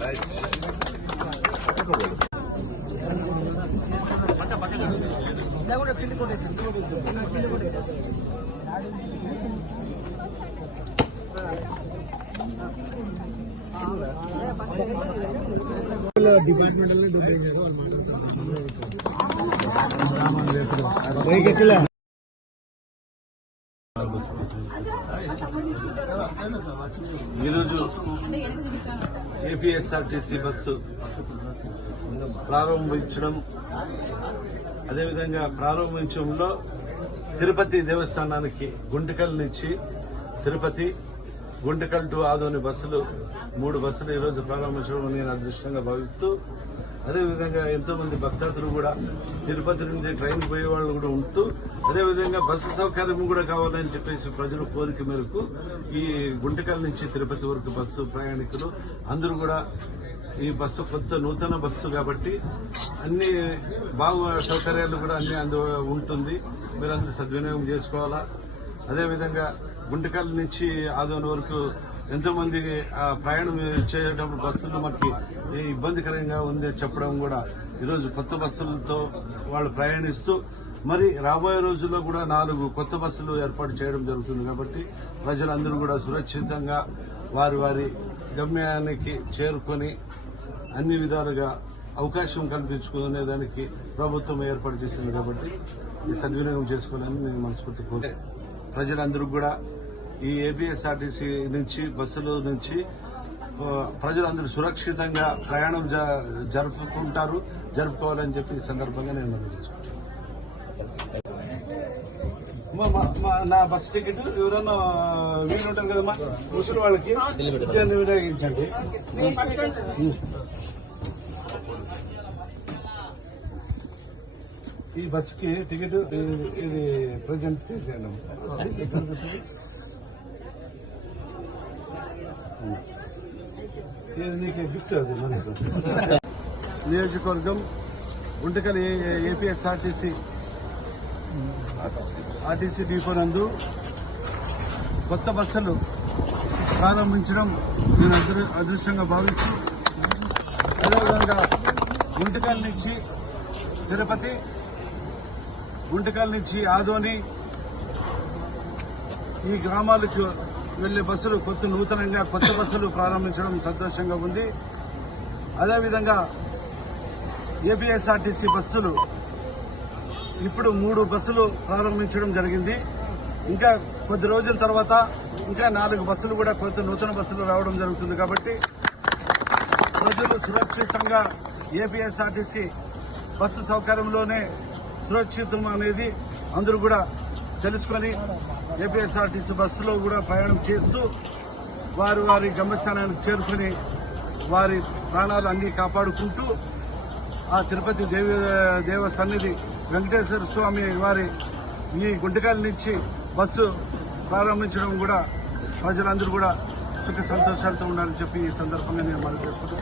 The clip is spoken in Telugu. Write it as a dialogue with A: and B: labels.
A: రైట్ డిపార్ట్మెంట్ డబ్బులు ఏం వాళ్ళు మాట్లాడుతున్నారు
B: ఈరోజు ఏపీఎస్ఆర్టీసీ బస్సు ప్రారంభించడం అదేవిధంగా ప్రారంభించడంలో తిరుపతి దేవస్థానానికి గుంటకల్ నుంచి తిరుపతి గుంటకల్ టు ఆదోని బస్సులు మూడు బస్సులు ఈరోజు ప్రారంభించడం నేను అదృష్టంగా భావిస్తూ అదేవిధంగా ఎంతో మంది భక్తాదులు కూడా తిరుపతి నుంచి ట్రైన్ పోయే వాళ్ళు కూడా ఉంటూ అదేవిధంగా బస్సు సౌకర్యం కూడా కావాలని చెప్పేసి ప్రజల కోరిక మేరకు ఈ గుంటకల్ నుంచి తిరుపతి వరకు బస్సు ప్రయాణికులు అందరూ కూడా ఈ బస్సు కొత్త నూతన బస్సు కాబట్టి అన్ని బాగు సౌకర్యాలు కూడా అన్ని అందు ఉంటుంది. మీరు అందరూ సద్వినియోగం చేసుకోవాలా? అదేవిధంగా గుంటకల్ నుంచి ఆదోని వరకు ఎంతో మంది ఆ, ప్రయాణం చేసేటప్పుడు బస్సులు మనకి ఇబ్బందికరంగా ఉంది చెప్పడం కూడా. ఈరోజు కొత్త బస్సులతో వాళ్ళు ప్రయాణిస్తూ మరి రాబోయే రోజుల్లో కూడా నాలుగు కొత్త బస్సులు ఏర్పాటు చేయడం జరుగుతుంది కాబట్టి ప్రజలందరూ కూడా సురక్షితంగా వారి వారి గమ్యానికి చేరుకొని అన్ని విధాలుగా అవకాశం కల్పించుకునే దానికి ప్రభుత్వం ఏర్పాటు చేసింది కాబట్టి ఈ సద్వినియోగం చేసుకోవాలని నేను మనస్ఫూర్తి కోరే ప్రజలందరూ కూడా ఈ ఏపీఎస్ఆర్టీసీ నుంచి బస్సుల నుంచి ప్రజలందరూ సురక్షితంగా ప్రయాణం జ- జరుపుకుంటారు జరుపుకోవాలని చెప్పి ఈ సందర్భంగా నేను మనం చేసుకుంటాను మా- నా బస్ టికెట్ ఎవరన్నా వీలు ఉంటారు కదమ్మా? ముసలి వాళ్ళకి దీన్ని వినియోగించండి. ఈ బస్కి టికెట్ ఇది- ప్రజెంట్ చేసేయండి నీకు గిఫ్ట్ అది నియోజకవర్గం గుంటకల్ ఏపీఎస్ఆర్టీసీ ఆర్టీసీ డిపో నందు కొత్త బస్సులు ప్రారంభించడం నేను అదృ- అదృష్టంగా భావిస్తూ అదేవిధంగా గుంటకల్ నుంచి తిరుపతి గుంటకల్ నుంచి ఆదోని ఈ గ్రామాలకు వెళ్ళే బస్సులు కొత్త నూతనంగా కొత్త బస్సులు ప్రారంభించడం సంతోషంగా ఉంది. అదేవిధంగా ఏపీఎస్ఆర్టీసీ బస్సులు ఇప్పుడు మూడు బస్సులు ప్రారంభించడం జరిగింది. ఇంకా కొద్ది రోజుల తర్వాత ఇంకా నాలుగు బస్సులు కూడా కొత్త నూతన బస్సులు రావడం జరుగుతుంది కాబట్టి ప్రజలు సురక్షితంగా ఏపీఎస్ఆర్టీసీ బస్సు సౌకర్యంలోనే సురక్షితం అనేది అందరూ కూడా తెలుసుకొని ఏపీఎస్ఆర్టీసీ బస్సులో కూడా ప్రయాణం చేస్తూ వారు వారి గమ్యస్థానానికి చేరుకుని వారి ప్రాణాలు అన్ని కాపాడుకుంటూ ఆ తిరుపతి దేవి దేవ సన్నిధి వెంకటేశ్వర స్వామి వారి ఈ గుంటకాల నుంచి బస్సు ప్రారంభించడం కూడా ప్రజలందరూ కూడా సుఖ సంతోషాలతో ఉండాలని చెప్పి ఈ సందర్భంగా నేను మనం చేసుకుంటూ